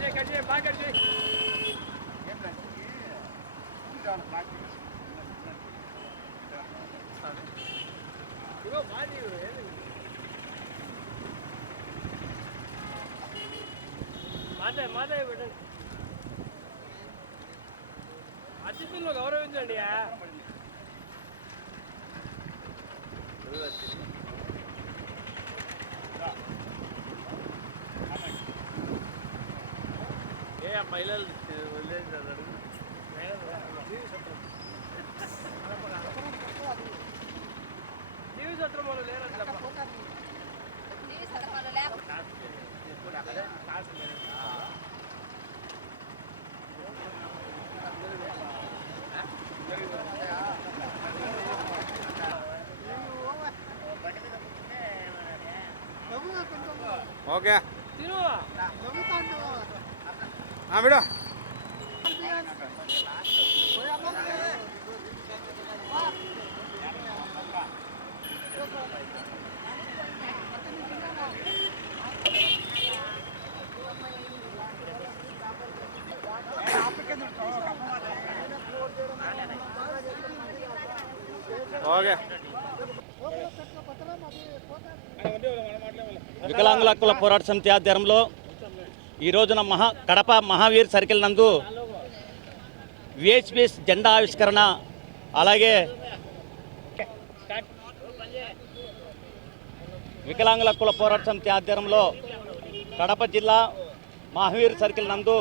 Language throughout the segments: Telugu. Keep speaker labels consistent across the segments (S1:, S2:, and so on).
S1: కట్ చేయి కట్ చేయి బాగా కట్ చేయి ఇగో బాగా ఇవ్వు, ఏంది? మాట్లాడి మాట్లాడి పెట్టండి అతిథులను గౌరవించండి
S2: మహిళలు వదిలేసారు
S1: జీవి సత్రం వాళ్ళు
S3: ఓకే.
S1: తిను
S3: విడు.
S4: వికలాంగుల హక్కుల పోరాట సమితి ఆధ్వర్యంలో ఈ రోజున మహా కడప మహావీర్ సర్కిల్ నందు విహెచ్పిఎస్ జెండా ఆవిష్కరణ అలాగే వికలాంగుల కుల పోరాట సమితి ఆధ్వర్యంలో కడప జిల్లా మహావీర్ సర్కిల్ నందు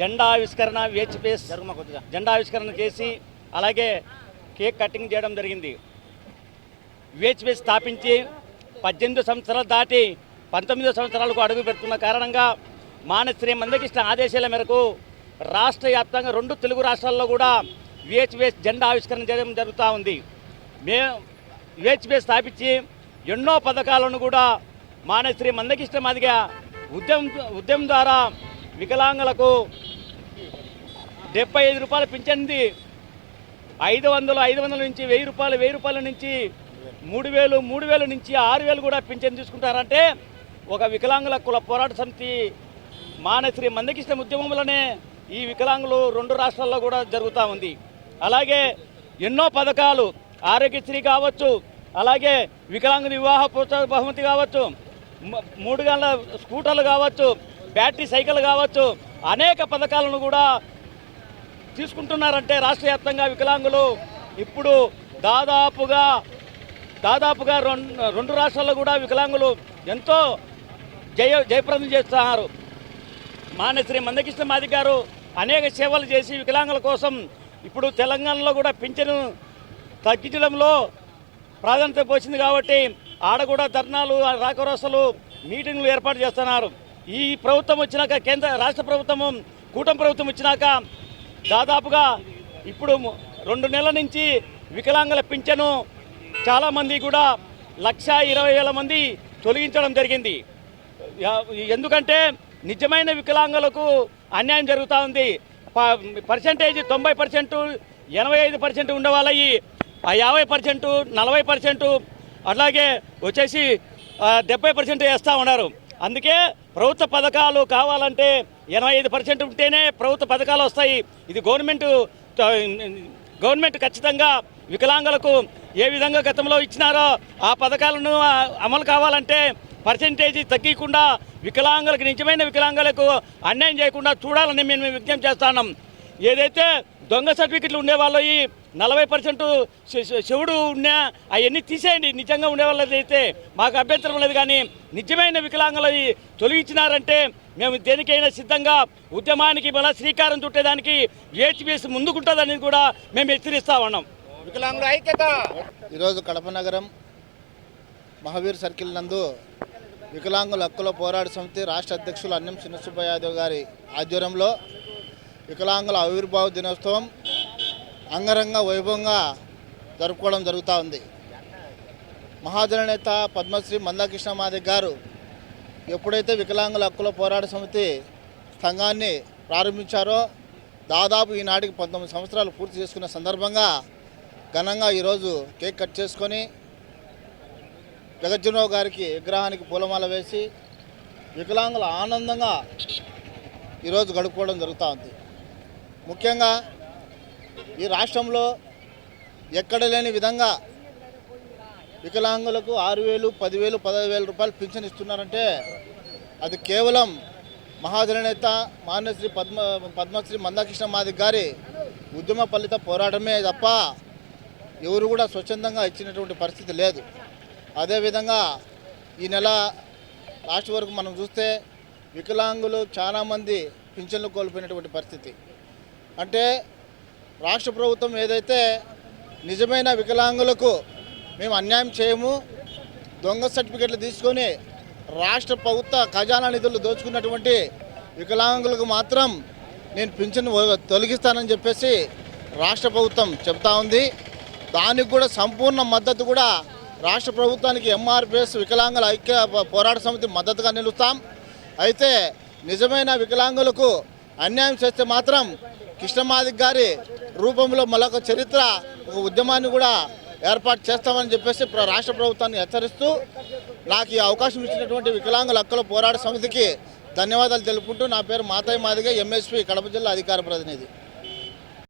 S4: జెండా ఆవిష్కరణ విహెచ్పిఎస్ జెండా ఆవిష్కరణ చేసి అలాగే కేక్ కటింగ్ చేయడం జరిగింది. విహెచ్పిఎస్ స్థాపించి పద్దెనిమిది సంవత్సరాలు దాటి పంతొమ్మిదో సంవత్సరాలకు అడుగు పెడుతున్న కారణంగా మానశ్రీ మందకృష్ణ ఆదేశాల మేరకు రాష్ట్ర వ్యాప్తంగా రెండు తెలుగు రాష్ట్రాల్లో కూడా విహెచ్బిఎస్ జెండా ఆవిష్కరణ చేయడం జరుగుతూ ఉంది. మే విహెచ్బిఎస్ స్థాపించి ఎన్నో పథకాలను కూడా మానశ్రీ మందకృష్ణ మాదిగా ఉద్యమం ఉద్యమం ద్వారా వికలాంగులకు డెబ్బై ఐదు రూపాయలు పింఛన్ది ఐదు వందలు ఐదు వందల నుంచి వెయ్యి రూపాయలు వెయ్యి రూపాయల నుంచి మూడు వేలు మూడు వేల నుంచి ఆరు వేలు కూడా పింఛన్ తీసుకుంటారంటే ఒక వికలాంగుల కుల పోరాట సమితి మానశ్రీ మందకృష్ణ ఉద్యమంలోనే ఈ వికలాంగులు రెండు రాష్ట్రాల్లో కూడా జరుగుతూ ఉంది. అలాగే ఎన్నో పథకాలు ఆరోగ్యశ్రీ కావచ్చు అలాగే వికలాంగుల వివాహ ప్రోత్సాహ బహుమతి కావచ్చు మూడు గంటల స్కూటర్లు కావచ్చు బ్యాటరీ సైకిల్ కావచ్చు అనేక పథకాలను కూడా తీసుకుంటున్నారంటే రాష్ట్ర వ్యాప్తంగా వికలాంగులు ఇప్పుడు దాదాపుగా దాదాపుగా రెండు రెండు రాష్ట్రాల్లో కూడా వికలాంగులు ఎంతో జయ జయప్రదం చేస్తున్నారు. మానశ్రీ మందకృష్ణ మాది గారు అనేక సేవలు చేసి వికలాంగుల కోసం ఇప్పుడు తెలంగాణలో కూడా పింఛను తగ్గించడంలో ప్రాధాన్యత పోసింది కాబట్టి ఆడ కూడా ధర్నాలు రాకరోసలు మీటింగ్లు ఏర్పాటు చేస్తున్నారు. ఈ ప్రభుత్వం వచ్చినాక కేంద్ర రాష్ట్ర ప్రభుత్వము కూటమి ప్రభుత్వం వచ్చినాక దాదాపుగా ఇప్పుడు రెండు నెలల నుంచి వికలాంగుల పింఛను చాలామంది కూడా లక్ష ఇరవై వేల మంది తొలగించడం జరిగింది. ఎందుకంటే నిజమైన వికలాంగులకు అన్యాయం జరుగుతూ ఉంది. పర్సంటేజ్ పర్సెంటేజ్ తొంభై పర్సెంట్ ఎనభై ఐదు పర్సెంట్ ఉండవాళ్ళవి యాభై పర్సెంట్ నలభై పర్సెంట్ అట్లాగే వచ్చేసి డెబ్బై పర్సెంట్ వేస్తూ ఉన్నారు. అందుకే ప్రభుత్వ పథకాలు కావాలంటే ఎనభై ఐదు పర్సెంట్ ఉంటేనే ప్రభుత్వ పథకాలు వస్తాయి. ఇది గవర్నమెంట్ గవర్నమెంట్ ఖచ్చితంగా వికలాంగులకు ఏ విధంగా గతంలో ఇచ్చినారో ఆ పథకాలను అమలు కావాలంటే పర్సెంటేజ్ తగ్గకుండా వికలాంగులకు నిజమైన వికలాంగులకు అన్యాయం చేయకుండా చూడాలని మేము విజ్ఞప్తి చేస్తున్నాం ఏదైతే దొంగ సర్టిఫికెట్లు ఉండే వాళ్ళవి నలభై పర్సెంట్ శివుడు ఉన్నా అవన్నీ తీసేయండి. నిజంగా ఉండే వాళ్ళైతే మాకు అభ్యంతరం లేదు. కానీ నిజమైన వికలాంగులవి తొలగించినారంటే మేము దేనికైనా సిద్ధంగా ఉద్యమానికి బల శ్రీకారం చుట్టేదానికి ఏహెచ్బిఎస్ ముందుకుంటుందని కూడా మేము హెచ్చరిస్తా ఉన్నాం.
S3: వికలాంగుల ఐక్యత!
S5: ఈరోజు కడప నగరం మహావీర్ సర్కిల్ నందు వికలాంగుల హక్కుల పోరాట సమితి రాష్ట్ర అధ్యక్షులు అన్నం చిన్నసుబ్బ యాదవ్ గారి ఆధ్వర్యంలో వికలాంగుల ఆవిర్భావ దినోత్సవం అంగరంగ వైభవంగా జరుపుకోవడం జరుగుతూ ఉంది. మహాజన నేత పద్మశ్రీ మందాకృష్ణ మాదిక్ గారు ఎప్పుడైతే వికలాంగుల హక్కుల పోరాట సమితి సంఘాన్ని ప్రారంభించారో దాదాపు ఈనాటికి పంతొమ్మిది సంవత్సరాలు పూర్తి చేసుకున్న సందర్భంగా ఘనంగా ఈరోజు కేక్ కట్ చేసుకొని జగజ్జనరావు గారికి విగ్రహానికి పూలమాల వేసి వికలాంగులు ఆనందంగా ఈరోజు గడుపుకోవడం జరుగుతూ ఉంది. ముఖ్యంగా ఈ రాష్ట్రంలో ఎక్కడ లేని విధంగా వికలాంగులకు ఆరు వేలు పదివేలు పదహైదు వేల రూపాయలు పింఛన్ ఇస్తున్నారంటే అది కేవలం మహాజననేత మాన్యశ్రీ పద్మ పద్మశ్రీ మందాకృష్ణ మాదిక్ గారి ఉద్యమ ఫలిత పోరాటమే తప్ప ఎవరు కూడా స్వచ్ఛందంగా ఇచ్చినటువంటి పరిస్థితి లేదు. అదేవిధంగా ఈ నెల లాస్ట్ వరకు మనం చూస్తే వికలాంగులు చాలామంది పింఛన్లు కోల్పోయినటువంటి పరిస్థితి. అంటే రాష్ట్ర ప్రభుత్వం ఏదైతే నిజమైన వికలాంగులకు మేము అన్యాయం చేయము దొంగ సర్టిఫికెట్లు తీసుకొని రాష్ట్ర ప్రభుత్వ ఖజానా నిధులు దోచుకున్నటువంటి వికలాంగులకు మాత్రం నేను పింఛన్ తొలగిస్తానని చెప్పేసి రాష్ట్ర ప్రభుత్వం చెప్తా ఉంది. దానికి కూడా సంపూర్ణ మద్దతు కూడా రాష్ట్ర ప్రభుత్వానికి ఎంఆర్పిఎస్ వికలాంగుల ఐక్య పోరాట సమితి మద్దతుగా నిలుస్తాం. అయితే నిజమైన వికలాంగులకు అన్యాయం చేస్తే మాత్రం కృష్ణమాదిక్ గారి రూపంలో మరొక చరిత్ర ఒక ఉద్యమాన్ని కూడా ఏర్పాటు చేస్తామని చెప్పేసి రాష్ట్ర ప్రభుత్వాన్ని హెచ్చరిస్తూ నాకు ఈ అవకాశం ఇచ్చినటువంటి వికలాంగుల హక్కుల పోరాట సమితికి ధన్యవాదాలు తెలుపుకుంటూ నా పేరు మాతాయి మాదిగ ఎంఎస్పీ కడప జిల్లా అధికార ప్రతినిధి.